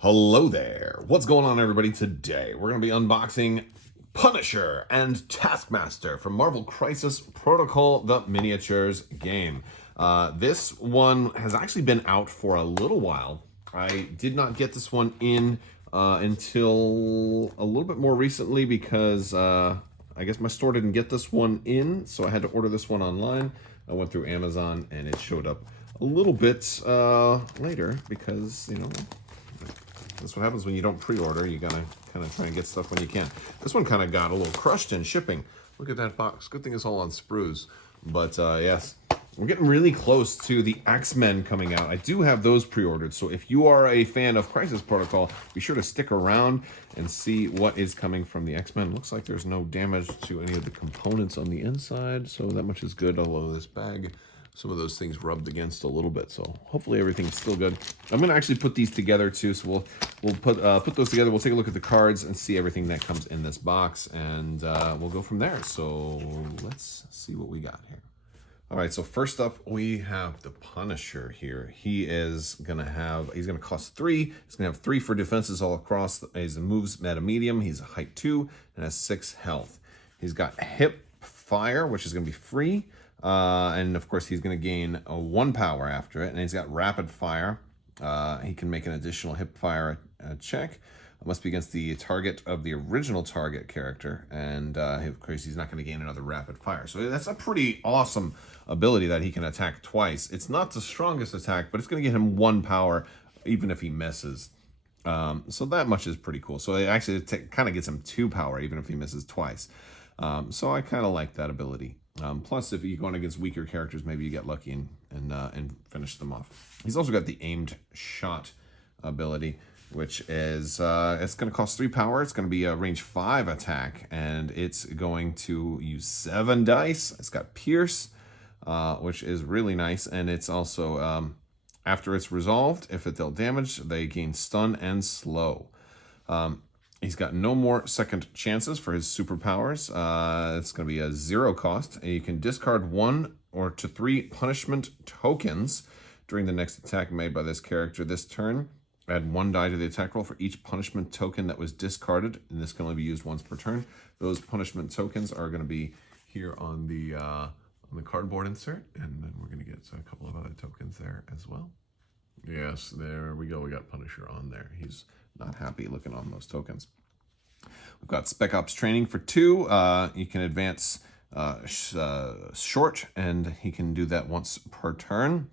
Hello there. What's going on, everybody? Today we're going to be unboxing Punisher and Taskmaster from Marvel Crisis Protocol, the miniatures game. This one has actually been out for a little while. I did not get this one in until a little bit more recently because I guess my store didn't get this one in, so I had to order this one online. I went through Amazon and it showed up a little bit later because, you know, that's what happens when you don't pre-order. You gotta kind of try and get stuff when you can. This one kind of got a little crushed in shipping. Look at that box. Good thing it's all on Sprues. But yes, we're getting really close to the X-Men coming out. I do have those pre-ordered. So if you are a fan of Crisis Protocol, be sure to stick around and see what is coming from the X-Men. Looks like there's no damage to any of the components on the inside, so that much is good. Although this bag, some of those things rubbed against a little bit, so hopefully everything's still good. I'm gonna actually put these together too, so we'll put those together. We'll take a look at the cards and see everything that comes in this box, and we'll go from there. So let's see what we got here. All right, so first up we have the Punisher here. He's gonna cost 3. He's gonna have 3 for defenses all across. He moves at a medium. He's a height 2 and has 6 health. He's got hip fire, which is gonna be free. And of course he's going to gain 1 power after it, and he's got rapid fire. He can make an additional hip fire check. It must be against the target of the original target character, and of course he's not going to gain another rapid fire. So that's a pretty awesome ability that he can attack twice. It's not the strongest attack, but it's going to get him 1 power even if he misses. So that much is pretty cool. So it actually kind of gets him 2 power even if he misses twice. So I kind of like that ability. Plus, if you're going against weaker characters, maybe you get lucky and finish them off. He's also got the aimed shot ability, which is it's going to cost 3 power. It's going to be a range 5 attack, and it's going to use 7 dice. It's got pierce, which is really nice, and it's also after it's resolved, if it dealt damage, they gain stun and slow. He's got no more second chances for his superpowers. It's going to be a 0 cost. And you can discard 1 or to 3 punishment tokens during the next attack made by this character this turn. Add 1 die to the attack roll for each punishment token that was discarded, and this can only be used once per turn. Those punishment tokens are going to be here on the cardboard insert, and then we're going to get a couple of other tokens there as well. Yes, there we go. We got Punisher on there. He's not happy looking on those tokens. We've got Spec Ops training for 2. You can advance short, and he can do that once per turn.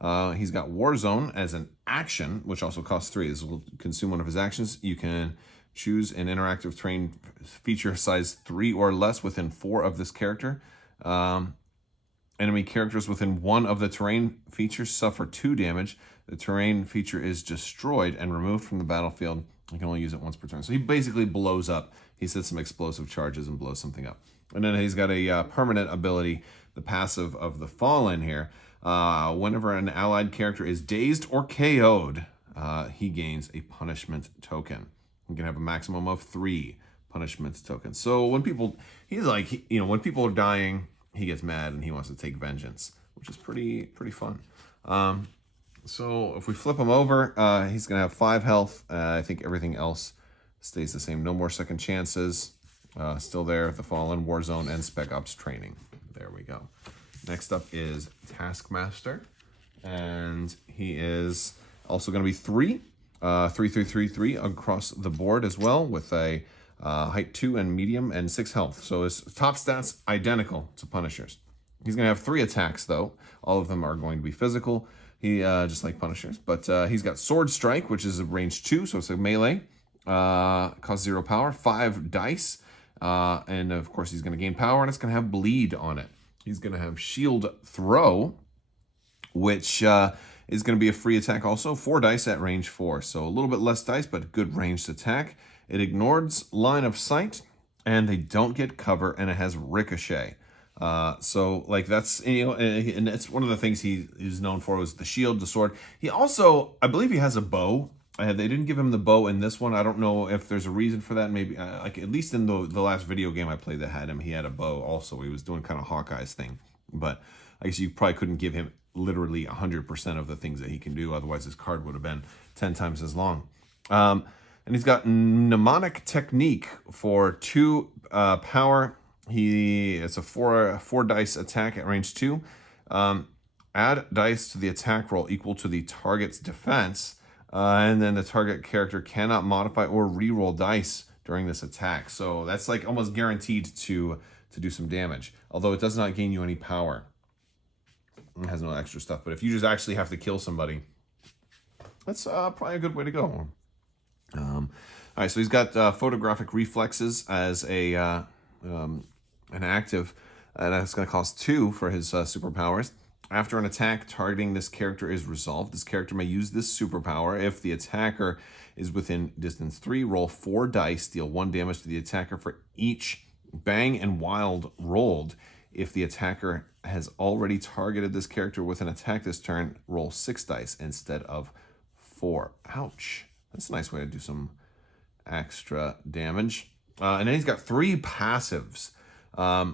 He's got Warzone as an action, which also costs 3. This will consume one of his actions. You can choose an interactive terrain feature size 3 or less within 4 of this character. Enemy characters within 1 of the terrain features suffer 2 damage. The terrain feature is destroyed and removed from the battlefield. You can only use it once per turn. So he basically blows up. He sets some explosive charges and blows something up. And then he's got a permanent ability, the passive of the Fallen here. Whenever an allied character is dazed or KO'd, he gains a punishment token. You can have a maximum of 3 punishment tokens. So when people, when people are dying, he gets mad and he wants to take vengeance, which is pretty fun. So if we flip him over, he's going to have 5 health. I think everything else stays the same. No more second chances. Still there, the Fallen, Warzone, and Spec Ops training. There we go. Next up is Taskmaster. And he is also going to be 3. 3, 3, 3, 3 across the board as well, with a height 2 and medium and 6 health. So his top stats identical to Punisher's. He's going to have 3 attacks, though. All of them are going to be physical. He just like Punisher's, but he's got Sword Strike, which is a range 2, so it's a melee. Costs 0 power, 5 dice, and of course he's going to gain power, and it's going to have Bleed on it. He's going to have Shield Throw, which is going to be a free attack also, 4 dice at range 4, so a little bit less dice, but good ranged attack. It ignores line of sight, and they don't get cover, and it has Ricochet. So like that's, and it's one of the things he is known for was the shield, the sword. He also, I believe he has a bow. They didn't give him the bow in this one. I don't know if there's a reason for that. Maybe like at least in the last video game I played that had him, he had a bow also. He was doing kind of Hawkeye's thing, but I guess you probably couldn't give him literally 100% of the things that he can do. Otherwise his card would have been 10 times as long. And he's got Mnemonic Technique for 2 power. It's a four dice attack at range 2. Add dice to the attack roll equal to the target's defense, and then the target character cannot modify or re-roll dice during this attack. So that's like almost guaranteed to do some damage, although it does not gain you any power. It has no extra stuff, but if you just actually have to kill somebody, that's probably a good way to go. All right, so he's got photographic reflexes as an active, and that's going to cost 2 for his superpowers. After an attack targeting this character is resolved, this character may use this superpower. If the attacker is within distance 3, roll 4 dice, deal 1 damage to the attacker for each bang and wild rolled. If the attacker has already targeted this character with an attack this turn, roll 6 dice instead of 4. Ouch. That's a nice way to do some extra damage. And then he's got 3 passives,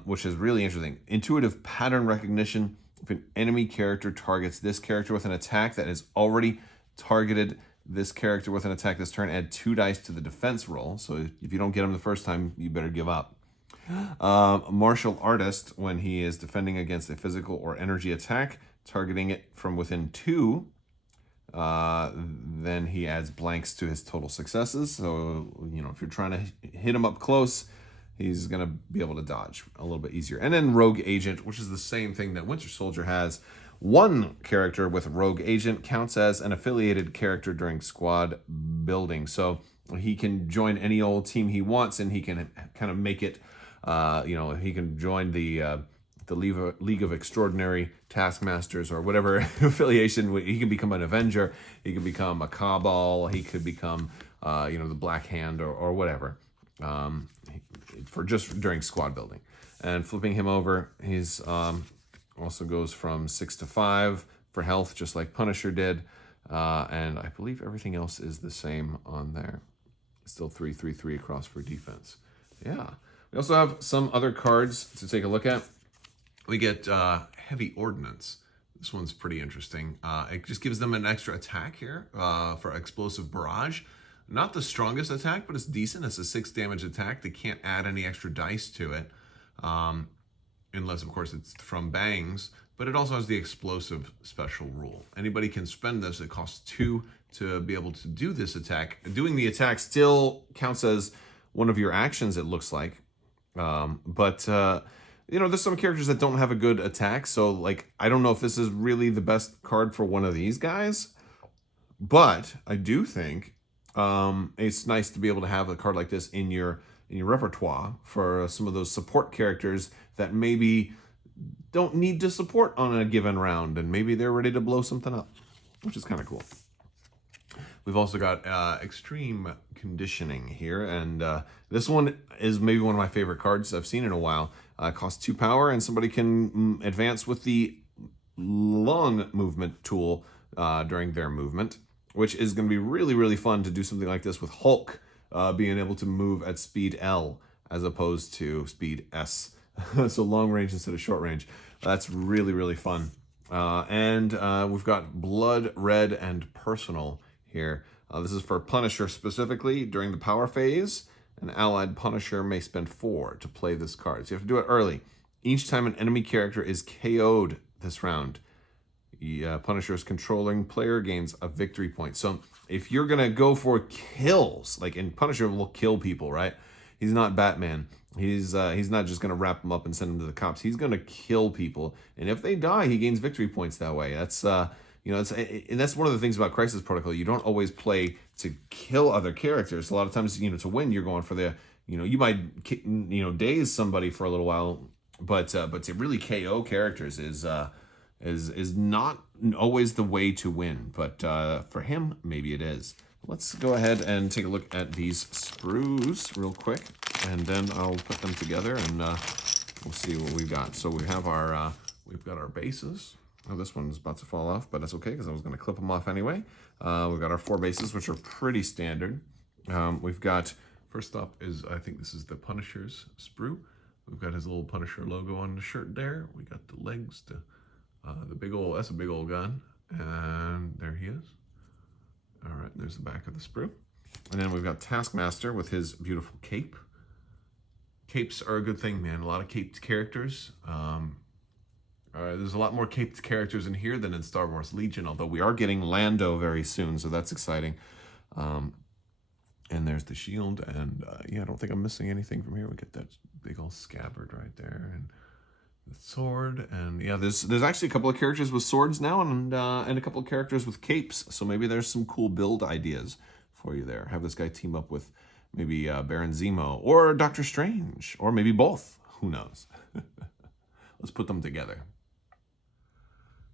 which is really interesting. Intuitive pattern recognition. If an enemy character targets this character with an attack that has already targeted this character with an attack this turn, add 2 dice to the defense roll. So if you don't get him the first time, you better give up. Martial artist, when he is defending against a physical or energy attack, targeting it from within 2, then he adds blanks to his total successes. So, if you're trying to hit him up close, he's going to be able to dodge a little bit easier. And then Rogue Agent, which is the same thing that Winter Soldier has. One character with Rogue Agent counts as an affiliated character during squad building. So he can join any old team he wants, and he can kind of make it, he can join the League of Extraordinary Taskmasters or whatever affiliation. He can become an Avenger. He can become a Cabal. He could become, the Black Hand or whatever. For just during squad building. And flipping him over, he's also goes from 6 to 5 for health, just like Punisher did. And I believe everything else is the same on there. Still 3-3-3 across for defense. Yeah. We also have some other cards to take a look at. We get Heavy Ordnance. This one's pretty interesting. It just gives them an extra attack here for Explosive Barrage. Not the strongest attack, but it's decent. It's a 6 damage attack. They can't add any extra dice to it, unless, of course, it's from bangs. But it also has the explosive special rule. Anybody can spend this. It costs 2 to be able to do this attack. Doing the attack still counts as one of your actions, it looks like. But there's some characters that don't have a good attack. So, I don't know if this is really the best card for one of these guys. But I do think it's nice to be able to have a card like this in your repertoire for some of those support characters that maybe don't need to support on a given round, and maybe they're ready to blow something up, which is kind of cool. We've also got Extreme Conditioning here, and this one is maybe one of my favorite cards I've seen in a while. Costs 2 power, and somebody can advance with the long movement tool during their movement, which is going to be really, really fun to do something like this with Hulk being able to move at speed L as opposed to speed S. So long range instead of short range. That's really, really fun. And we've got Blood, Red, and Personal here. This is for Punisher specifically. During the power phase, an allied Punisher may spend 4 to play this card. So you have to do it early. Each time an enemy character is KO'd this round, Punisher's controlling player gains a victory point. So if you're going to go for kills, and Punisher will kill people, right? He's not Batman. He's not just going to wrap them up and send them to the cops. He's going to kill people. And if they die, he gains victory points that way. That's, and that's one of the things about Crisis Protocol. You don't always play to kill other characters. A lot of times, to win, you're going for the, you might, daze somebody for a little while, but to really KO characters is not always the way to win, but for him, maybe it is. Let's go ahead and take a look at these sprues real quick, and then I'll put them together, and we'll see what we've got. So we have we've got our bases. Oh, this one's about to fall off, but that's okay, because I was going to clip them off anyway. We've got our 4 bases, which are pretty standard. We've got, first up is, I think this is the Punisher's sprue. We've got his little Punisher logo on the shirt there. We got the legs to... that's a big old gun, and there he is. All right, there's the back of the sprue. And then we've got Taskmaster with his beautiful cape. Capes are a good thing, man. A lot of caped characters. There's a lot more caped characters in here than in Star Wars Legion, although we are getting Lando very soon, so that's exciting. And there's the shield, and yeah, I don't think I'm missing anything from here. We get that big old scabbard right there, and the sword, and yeah, there's actually a couple of characters with swords now, and a couple of characters with capes. So maybe there's some cool build ideas for you there. Have this guy team up with maybe Baron Zemo or Doctor Strange, or maybe both. Who knows? Let's put them together.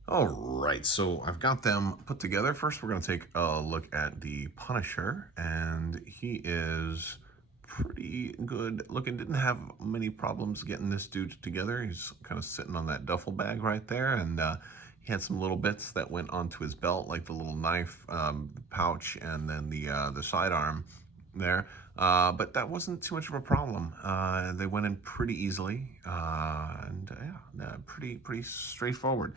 All right, so I've got them put together. First, we're going to take a look at the Punisher, and he is pretty good looking. Didn't have many problems getting this dude together. He's kind of sitting on that duffel bag right there, and he had some little bits that went onto his belt, like the little knife pouch, and then the sidearm there. But that wasn't too much of a problem. They went in pretty easily, and yeah, pretty straightforward.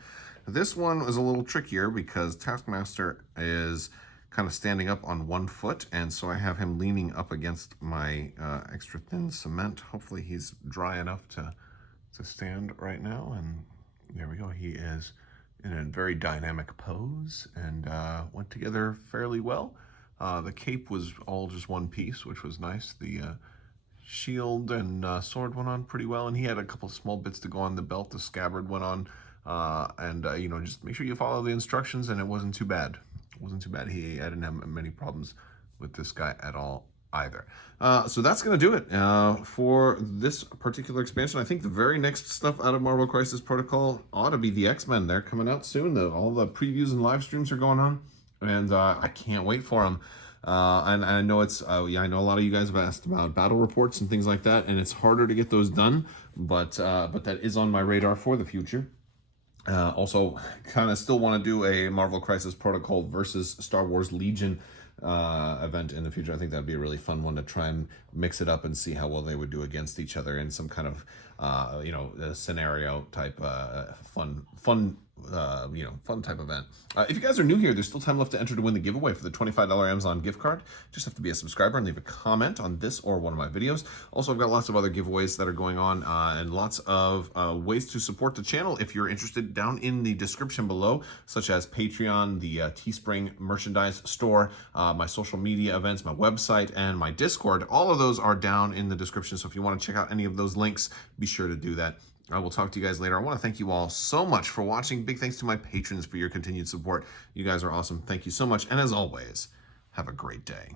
This one was a little trickier because Taskmaster is kind of standing up on one foot, and so I have him leaning up against my extra thin cement. Hopefully he's dry enough to stand right now, and there we go. He is in a very dynamic pose, and went together fairly well. The cape was all just one piece, which was nice. The shield and sword went on pretty well, and he had a couple of small bits to go on the belt. The scabbard went on, and you know, just make sure you follow the instructions, and it wasn't too bad. It wasn't too bad. I didn't have many problems with this guy at all either. So that's going to do it for this particular expansion. I think the very next stuff out of Marvel Crisis Protocol ought to be the X-Men. They're coming out soon. All the previews and live streams are going on, and I can't wait for them. And I know it's yeah, I know a lot of you guys have asked about battle reports and things like that, and it's harder to get those done, but that is on my radar for the future. Also, kind of still want to do a Marvel Crisis Protocol versus Star Wars Legion event in the future. I think that'd be a really fun one to try and mix it up and see how well they would do against each other in some kind of you know, scenario type fun you know, fun type event. If you guys are new here, there's still time left to enter to win the giveaway for the $25 Amazon gift card. Just have to be a subscriber and leave a comment on this or one of my videos. Also, I've got lots of other giveaways that are going on, and lots of ways to support the channel if you're interested down in the description below, such as Patreon, the Teespring merchandise store, my social media events, my website, and my Discord. All of those are down in the description, so if you want to check out any of those links, be sure to do that. I will talk to you guys later. I want to thank you all so much for watching. Big thanks to my patrons for your continued support. You guys are awesome. Thank you so much. And as always, have a great day.